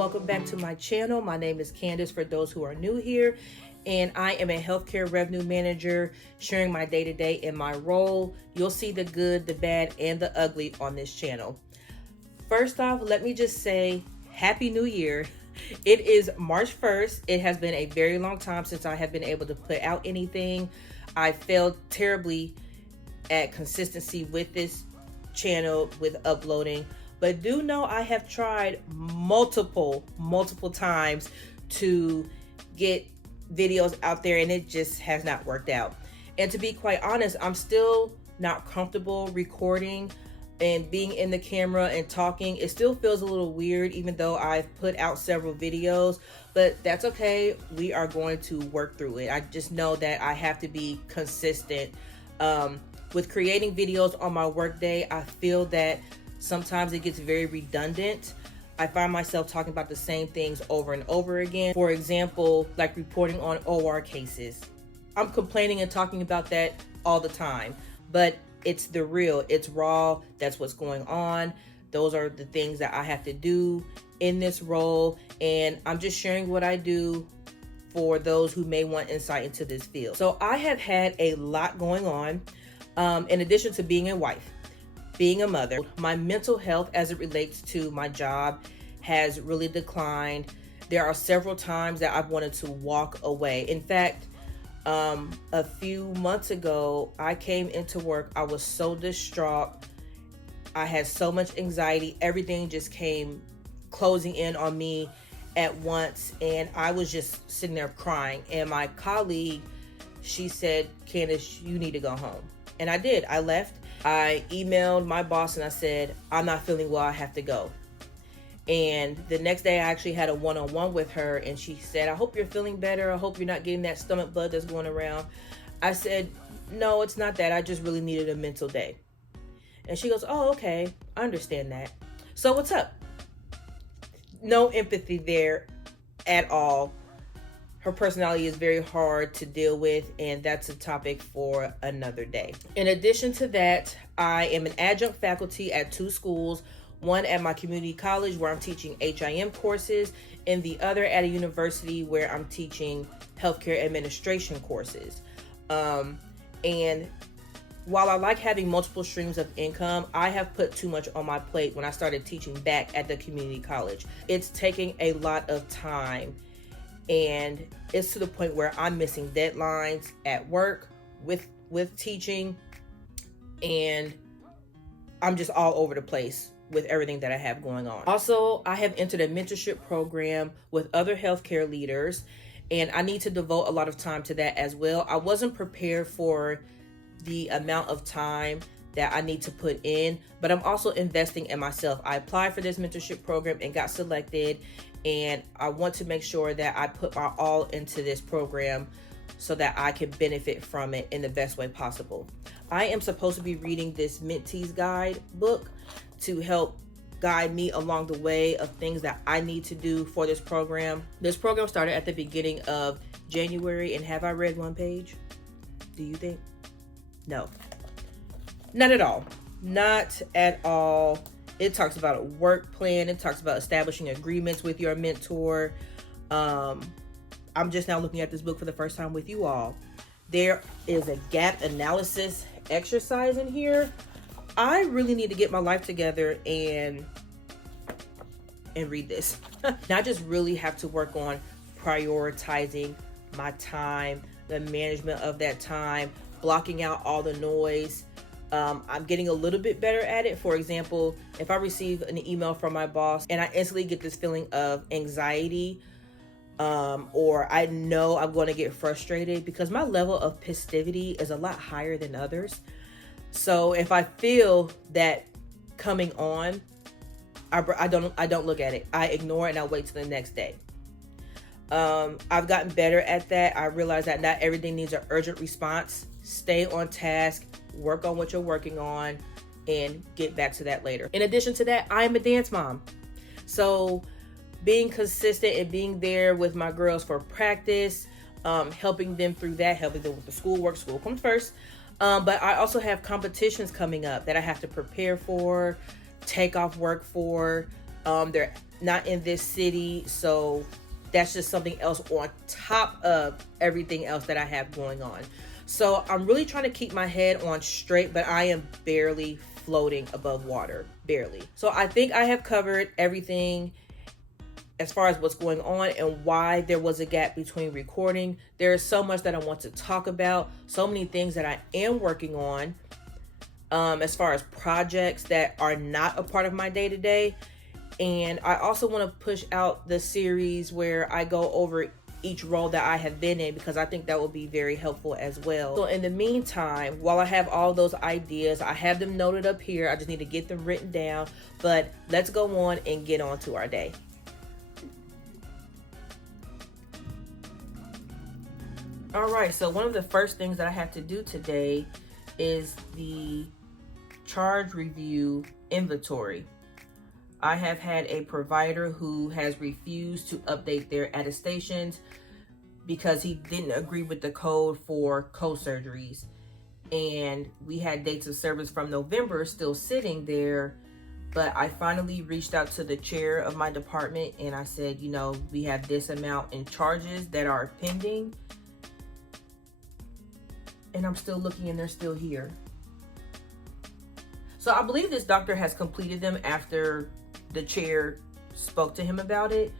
welcome back to my channel. My name is Candace for those who are new here, and I am a healthcare revenue manager sharing my day-to-day in my role. You'll see the good, the bad, and the ugly on this channel. First off, let me just say Happy New Year. It is March 1st. It has been a very long time since I have been able to put out anything. I failed terribly at consistency with this channel with uploading, but do know I have tried multiple times to get videos out there, and it just has not worked out. And to be quite honest, I'm still not comfortable recording and being in the camera and talking. It still feels a little weird, even though I've put out several videos, but that's okay. We are going to work through it. I just know that I have to be consistent. With creating videos on my workday, I feel that sometimes it gets very redundant. I find myself talking about the same things over and over again. For example, like reporting on OR cases. I'm complaining and talking about that all the time, but it's the real, it's raw. That's what's going on. Those are the things that I have to do in this role. And I'm just sharing what I do for those who may want insight into this field. So I have had a lot going on. In addition to being a wife, being a mother, my mental health as it relates to my job has really declined. There are several times that I've wanted to walk away. In fact, a few months ago, I came into work. I was so distraught. I had so much anxiety. Everything just came closing in on me at once. And I was just sitting there crying. And my colleague, she said, "Candace, you need to go home." And I did. I left. I emailed my boss and I said, "I'm not feeling well. I have to go." And the next day I actually had a one-on-one with her, and she said, "I hope you're feeling better. I hope you're not getting that stomach bug that's going around." I said, "No, it's not that. I just really needed a mental day." And she goes, "Oh, okay. I understand that. So what's up?" No empathy there at all. Her personality is very hard to deal with, and that's a topic for another day. In addition to that, I am an adjunct faculty at two schools, one at my community college where I'm teaching HIM courses, and the other at a university where I'm teaching healthcare administration courses. And while I like having multiple streams of income, I have put too much on my plate when I started teaching back at the community college. It's taking a lot of time. And it's to the point where I'm missing deadlines at work with teaching, and I'm just all over the place with everything that I have going on. Also, I have entered a mentorship program with other healthcare leaders, and I need to devote a lot of time to that as well. I wasn't prepared for the amount of time that I need to put in, but I'm also investing in myself. I applied for this mentorship program and got selected, and I want to make sure that I put my all into this program so that I can benefit from it in the best way possible. I am supposed to be reading this Mentees Guide book to help guide me along the way of things that I need to do for this program. This program started at the beginning of January, and have I read one page? Do you think? No. Not at all. Not at all. It talks about a work plan. It talks about establishing agreements with your mentor. I'm just now looking at this book for the first time with you all. There is a gap analysis exercise in here. I really need to get my life together and read this. I just really have to work on prioritizing my time, the management of that time, blocking out all the noise. I'm getting a little bit better at it. For example, if I receive an email from my boss and I instantly get this feeling of anxiety, or I know I'm going to get frustrated because my level of positivity is a lot higher than others. So if I feel that coming on, I don't look at it. I ignore it and I wait till the next day. I've gotten better at that. I realize that not everything needs an urgent response. Stay on task. Work on what you're working on and get back to that later. In addition to that, I am a dance mom. So being consistent and being there with my girls for practice, helping them through that, helping them with the schoolwork. School comes first. But I also have competitions coming up that I have to prepare for, take off work for. They're not in this city, so that's just something else on top of everything else that I have going on. So I'm really trying to keep my head on straight, but I am barely floating above water, barely. So I think I have covered everything as far as what's going on and why there was a gap between recording. There is so much that I want to talk about, so many things that I am working on, as far as projects that are not a part of my day-to-day. And I also want to push out the series where I go over each role that I have been in, because I think that will be very helpful as well. So in the meantime, while I have all those ideas, I have them noted up here. I just need to get them written down. But let's go on and get on to our day. All right, so one of the first things that I have to do today is the charge review inventory. I have had a provider who has refused to update their attestations because he didn't agree with the code for co-surgeries. And we had dates of service from November still sitting there, but I finally reached out to the chair of my department and I said, you know, we have this amount in charges that are pending. And I'm still looking and they're still here. So I believe this doctor has completed them after the chair spoke to him about it.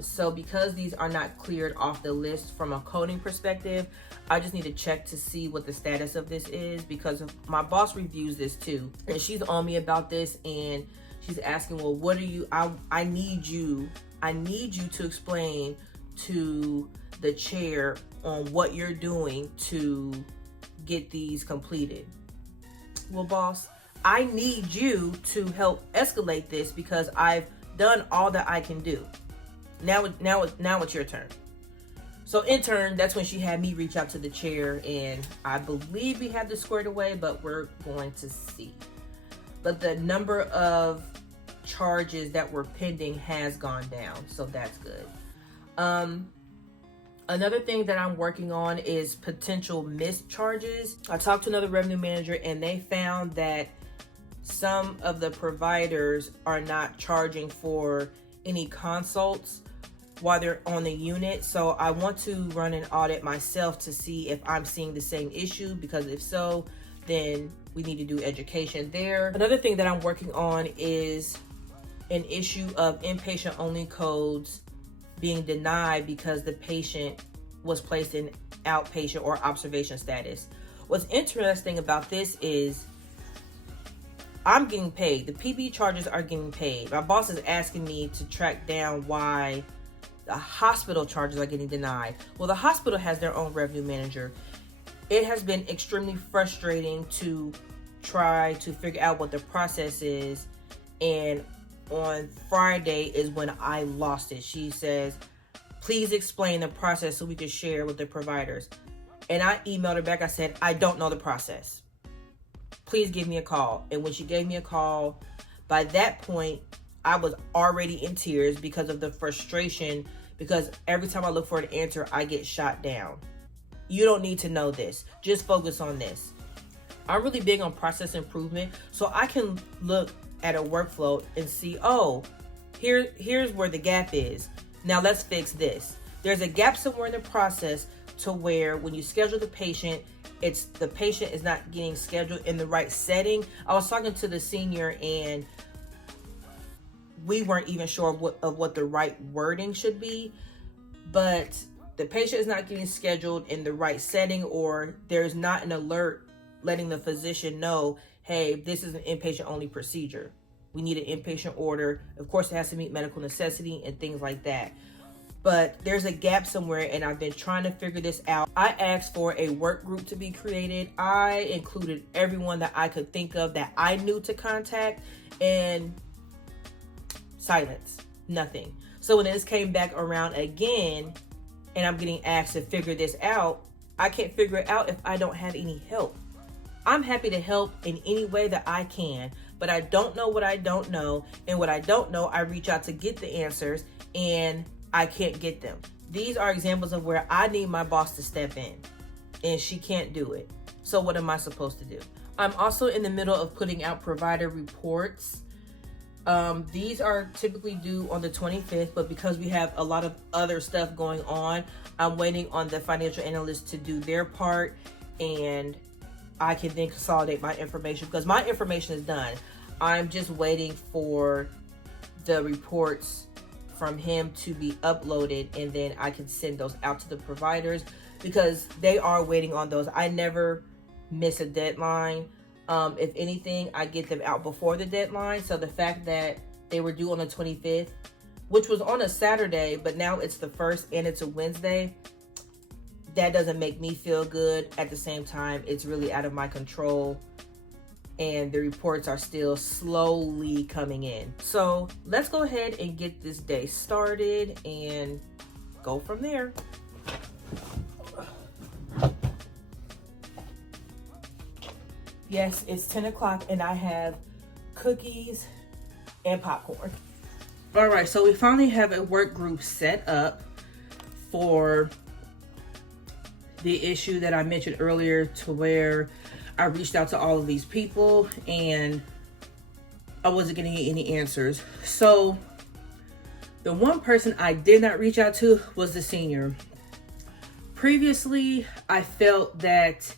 So because these are not cleared off the list from a coding perspective, I just need to check to see what the status of this is, because my boss reviews this too. And she's on me about this and she's asking, well, what are you, I need you to explain to the chair on what you're doing to get these completed. Well, boss, I need you to help escalate this because I've done all that I can do. Now it's your turn. So in turn, that's when she had me reach out to the chair, and I believe we have this squared away, but we're going to see. But the number of charges that were pending has gone down, so that's good. Another thing that I'm working on is potential missed charges. I talked to another revenue manager and they found that some of the providers are not charging for any consults while they're on the unit. So I want to run an audit myself to see if I'm seeing the same issue, because if so, then we need to do education there. Another thing that I'm working on is an issue of inpatient only codes being denied because the patient was placed in outpatient or observation status. What's interesting about this is I'm getting paid. The PB charges are getting paid. My boss is asking me to track down why the hospital charges are getting denied. Well, the hospital has their own revenue manager. It has been extremely frustrating to try to figure out what the process is, and on Friday is when I lost it. She says, please explain the process so we can share with the providers. And I emailed her back. I said, I don't know the process. Please give me a call. And when she gave me a call, by that point, I was already in tears because of the frustration, because every time I look for an answer, I get shot down. You don't need to know this. Just focus on this. I'm really big on process improvement, so I can look at a workflow and see, oh, here's where the gap is. Now let's fix this. There's a gap somewhere in the process to where when you schedule the patient, the patient is not getting scheduled in the right setting. I was talking to the senior and we weren't even sure of what the right wording should be, but the patient is not getting scheduled in the right setting, or there's not an alert letting the physician know, hey, this is an inpatient only procedure. We need an inpatient order. Of course, it has to meet medical necessity and things like that. But there's a gap somewhere, and I've been trying to figure this out. I asked for a work group to be created. I included everyone that I could think of that I knew to contact, and silence, nothing. So when this came back around again, and I'm getting asked to figure this out, I can't figure it out if I don't have any help. I'm happy to help in any way that I can, but I don't know what I don't know, and what I don't know, I reach out to get the answers, and I can't get them. These are examples of where I need my boss to step in, and she can't do it. So what am I supposed to do? I'm also in the middle of putting out provider reports These are typically due on the 25th, but because we have a lot of other stuff going on, I'm waiting on the financial analyst to do their part, and I can then consolidate my information because my information is done. I'm just waiting for the reports from him to be uploaded, and then I can send those out to the providers because they are waiting on those. I never miss a deadline. If anything, I get them out before the deadline. So the fact that they were due on the 25th, which was on a Saturday, but now it's the 1st and it's a Wednesday, that doesn't make me feel good. At the same time, it's really out of my control, and the reports are still slowly coming in. So let's go ahead and get this day started and go from there. Yes, it's 10 o'clock and I have cookies and popcorn. All right, so we finally have a work group set up for the issue that I mentioned earlier, to where I reached out to all of these people and I wasn't getting any answers. So the one person I did not reach out to was the senior. Previously, I felt that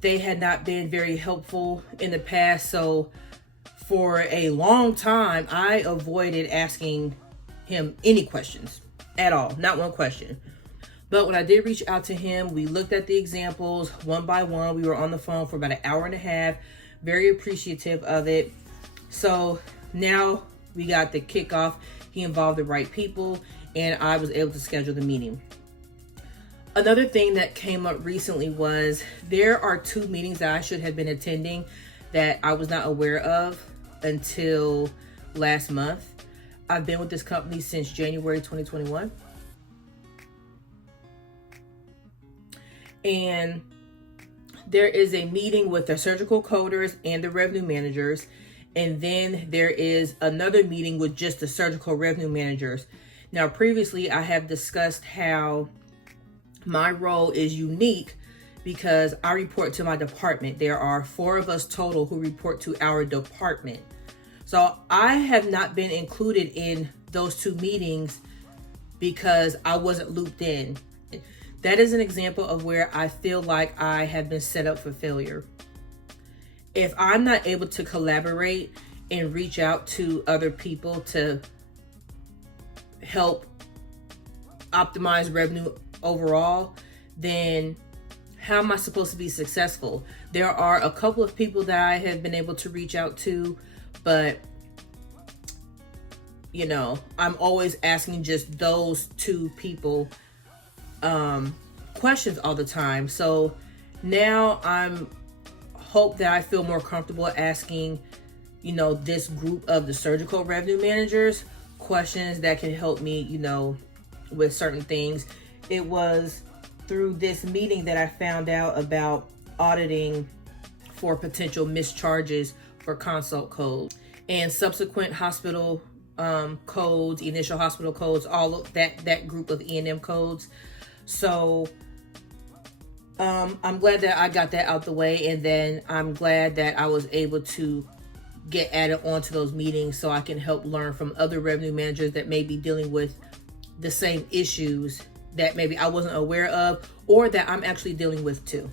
they had not been very helpful in the past. So for a long time, I avoided asking him any questions at all, not one question. But when I did reach out to him, we looked at the examples one by one. We were on the phone for about an hour and a half, very appreciative of it. So now we got the kickoff. He involved the right people, and I was able to schedule the meeting. Another thing that came up recently was there are 2 meetings that I should have been attending that I was not aware of until last month. I've been with this company since January 2021. And there is a meeting with the surgical coders and the revenue managers. And then there is another meeting with just the surgical revenue managers. Now, previously, I have discussed how my role is unique because I report to my department. There are 4 of us total who report to our department. So I have not been included in those 2 meetings because I wasn't looped in. That is an example of where I feel like I have been set up for failure. If I'm not able to collaborate and reach out to other people to help optimize revenue overall, then how am I supposed to be successful? There are a couple of people that I have been able to reach out to, but I'm always asking just those 2 people questions all the time. So now I'm hope that I feel more comfortable asking, this group of the surgical revenue managers questions that can help me, with certain things. It was through this meeting that I found out about auditing for potential mischarges for consult codes and subsequent hospital codes, initial hospital codes, all of that group of E&M codes. So I'm glad that I got that out the way, and then I'm glad that I was able to get added onto those meetings so I can help learn from other revenue managers that may be dealing with the same issues that maybe I wasn't aware of or that I'm actually dealing with too.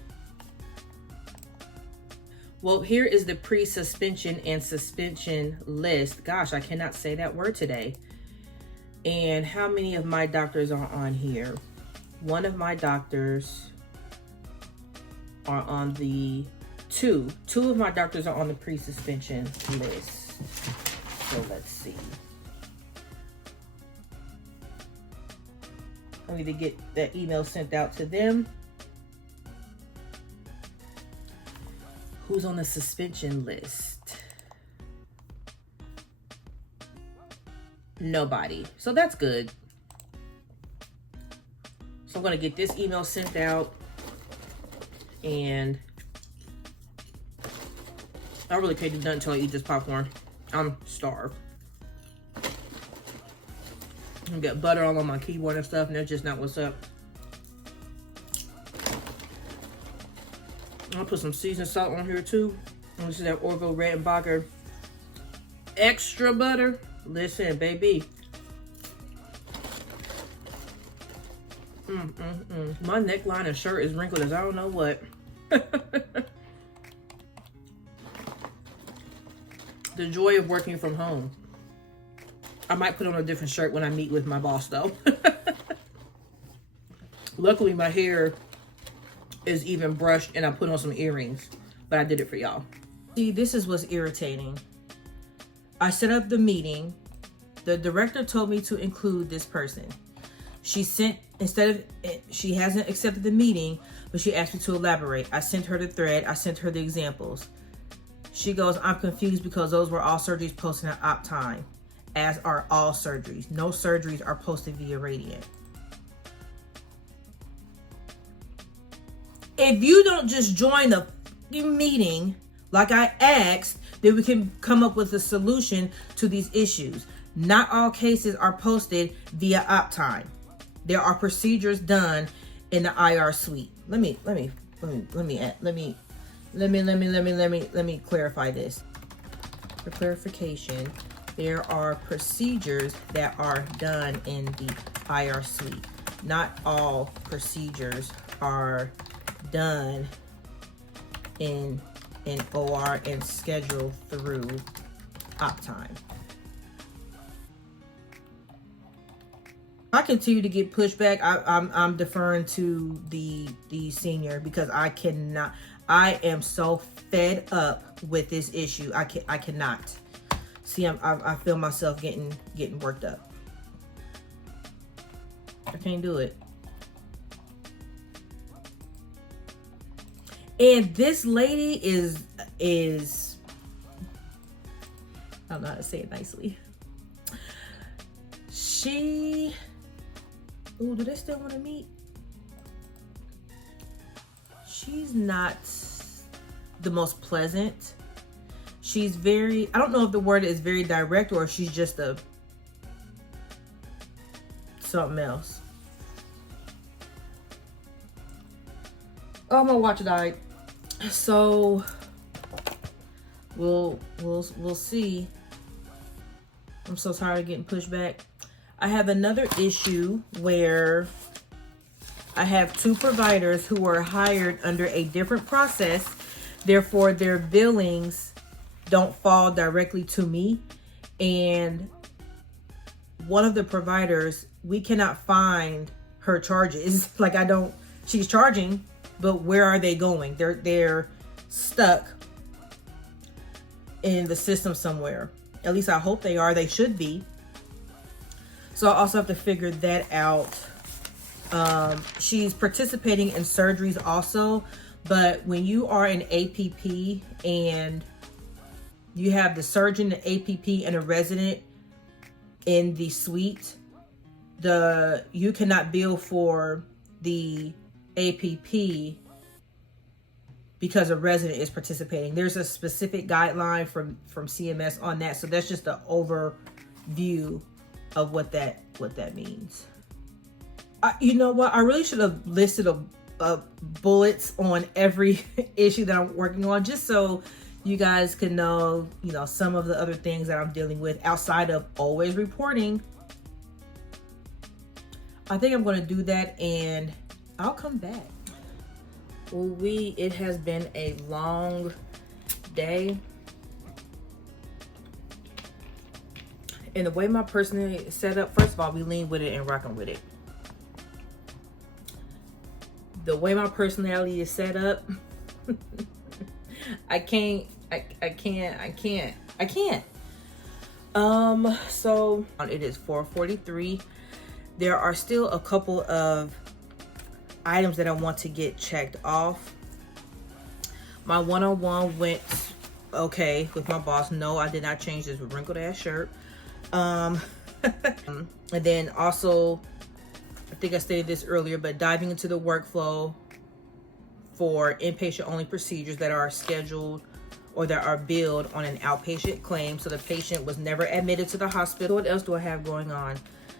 Well, here is the pre-suspension and suspension list. Gosh, I cannot say that word today. And how many of my doctors are on here? One of my doctors are on the two of my doctors are on the pre-suspension list. So let's see. I need to get that email sent out to them. Who's on the suspension list? Nobody. So that's good. So I'm going to get this email sent out. And I really can't do nothing until I eat this popcorn. I'm starved. I got butter all on my keyboard and stuff, and that's just not what's up. I'll put some seasoned salt on here too. And this is that Orville Redenbacher extra butter. Listen, baby. My neckline and shirt is wrinkled as I don't know what. The joy of working from home. I might put on a different shirt when I meet with my boss though. Luckily my hair is even brushed and I put on some earrings, but I did it for y'all. See, this is what's irritating. I set up the meeting. The director told me to include this person. She hasn't accepted the meeting, but she asked me to elaborate. I sent her the thread. I sent her the examples. She goes, I'm confused because those were all surgeries posted at op time, as are all surgeries. No surgeries are posted via Radiant. If you don't just join the meeting like I asked, then we can come up with a solution to these issues. Not all cases are posted via op time. There are procedures done in the IR suite. Let me clarify this. For clarification, there are procedures that are done in the IR suite. Not all procedures are done in OR and scheduled through op time. I continue to get pushback. I'm deferring to the senior because I cannot. I am so fed up with this issue. I cannot. See, I feel myself getting worked up. I can't do it. And this lady is I don't know how to say it nicely. Ooh, do they still want to meet? She's not the most pleasant. She's very, I don't know if the word is very direct or if she's just something else. Oh, my watch died. So we'll see. I'm so tired of getting pushed back. I have another issue where I have two providers who are hired under a different process. Therefore, their billings don't fall directly to me. And one of the providers, we cannot find her charges. Like she's charging, but where are they going? They're stuck in the system somewhere. At least I hope they are. They should be. So I also have to figure that out. She's participating in surgeries also, but when you are an APP and you have the surgeon, the APP, and a resident in the suite, you cannot bill for the APP because a resident is participating. There's a specific guideline from CMS on that, so that's just an overview of what that means. You know what? I really should have listed bullets on every issue that I'm working on, just so you guys can know, some of the other things that I'm dealing with outside of always reporting. I think I'm going to do that and I'll come back. Well, it has been a long day. And the way my personality is set up, first of all, we lean with it and rocking with it. The way my personality is set up, I can't. So it is 4:43. There are still a couple of items that I want to get checked off. My one-on-one went okay with my boss. No, I did not change this wrinkled ass shirt. And then also, I think I stated this earlier, but diving into the workflow for inpatient only procedures that are scheduled or that are billed on an outpatient claim. So the patient was never admitted to the hospital. What else do I have going on?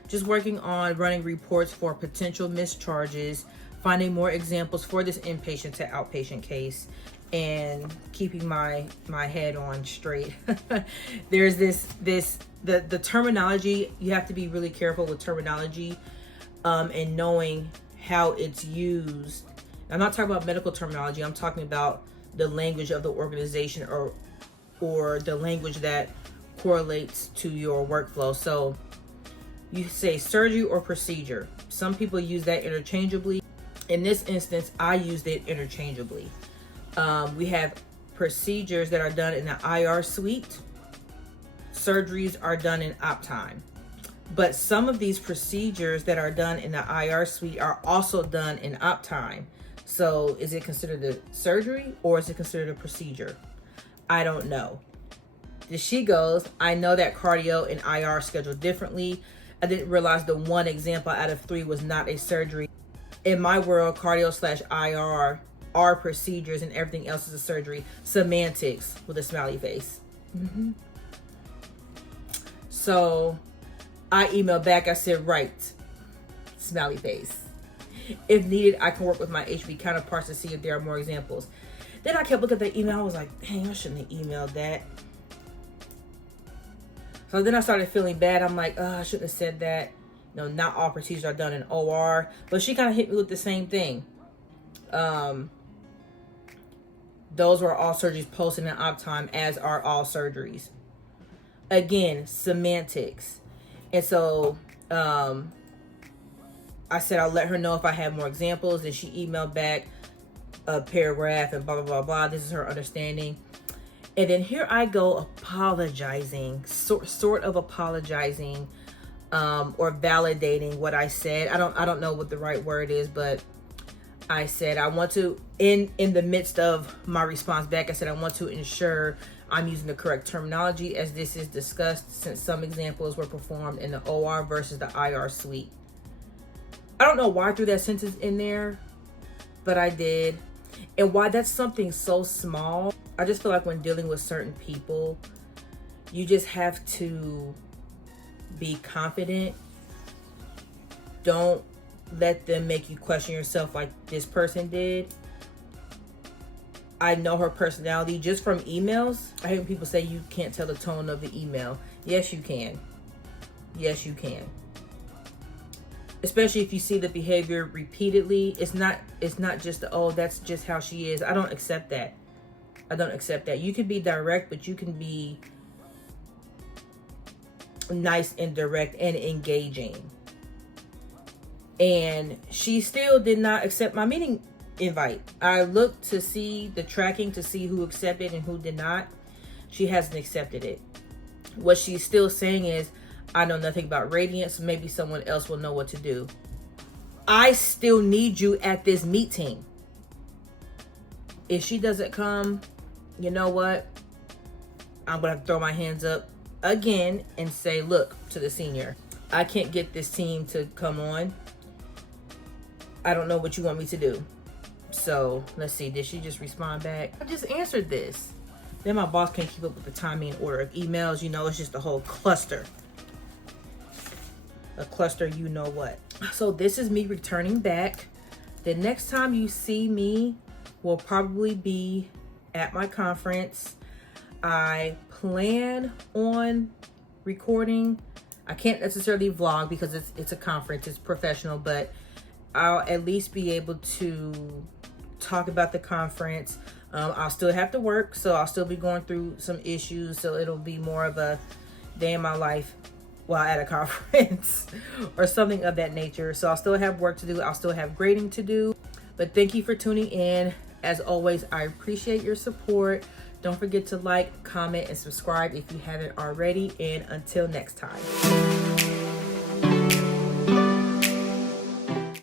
Just working on running reports for potential mischarges, finding more examples for this inpatient to outpatient case, and keeping my head on straight. There's the terminology. You have to be really careful with terminology, and knowing how it's used. I'm not talking about medical terminology. I'm talking about the language of the organization, or the language that correlates to your workflow. So you say surgery or procedure. Some people use that interchangeably. In this instance, I used it interchangeably. We have procedures that are done in the IR suite. Surgeries are done in OpTime. But some of these procedures that are done in the IR suite are also done in OpTime. So is it considered a surgery or is it considered a procedure? I don't know. She goes, I know that cardio and IR are scheduled differently. I didn't realize the one example out of 3 was not a surgery. In my world, cardio/IR are procedures and everything else is a surgery. Semantics with a smiley face. Mm-hmm. So I emailed back. I said, right. Smiley face. If needed, I can work with my HB counterparts to see if there are more examples. Then I kept looking at the email. I was like, dang, I shouldn't have emailed that. So then I started feeling bad. I'm like, I shouldn't have said that. No, not all procedures are done in OR. But she kind of hit me with the same thing. Those were all surgeries posted in OpTime, as are all surgeries. Again, semantics. And so I said I'll let her know if I have more examples. And she emailed back a paragraph and blah, blah, blah, blah. This is her understanding. And then here I go apologizing, sort of apologizing, or validating what I said. I don't know what the right word is, but I said I want to, in the midst of my response back, I said I want to ensure I'm using the correct terminology as this is discussed, since some examples were performed in the OR versus the IR suite. I don't know why I threw that sentence in there, but I did. And why that's something so small. I just feel like when dealing with certain people, you just have to be confident. Don't let them make you question yourself like this person did. I know her personality just from emails. I hate when people say you can't tell the tone of the email. Yes, you can. Yes, you can. Especially if you see the behavior repeatedly. It's not just that's just how she is. I don't accept that. I don't accept that. You can be direct, but you can be nice and direct and engaging. And she still did not accept my meeting invite. I looked to see the tracking to see who accepted and who did not. She hasn't accepted it. What she's still saying is, I know nothing about Radiant, so maybe someone else will know what to do. I still need you at this meeting. If she doesn't come, you know what? I'm going to have to throw my hands up again and say, look, to the senior, I can't get this team to come on. I don't know what you want me to do. So let's see. Did she just respond back? I just answered this. Then my boss can't keep up with the timing and order of emails. You know, it's just a whole cluster. A cluster, you know what. So this is me returning back. The next time you see me will probably be at my conference. I plan on recording. I can't necessarily vlog because it's a conference, it's professional, but I'll at least be able to talk about the conference. I'll still have to work, so I'll still be going through some issues, so it'll be more of a day in my life while at a conference or something of that nature. So I'll still have work to do. I'll still have grading to do. But thank you for tuning in. As always, I appreciate your support. Don't forget to like, comment, and subscribe if you haven't already. And until next time.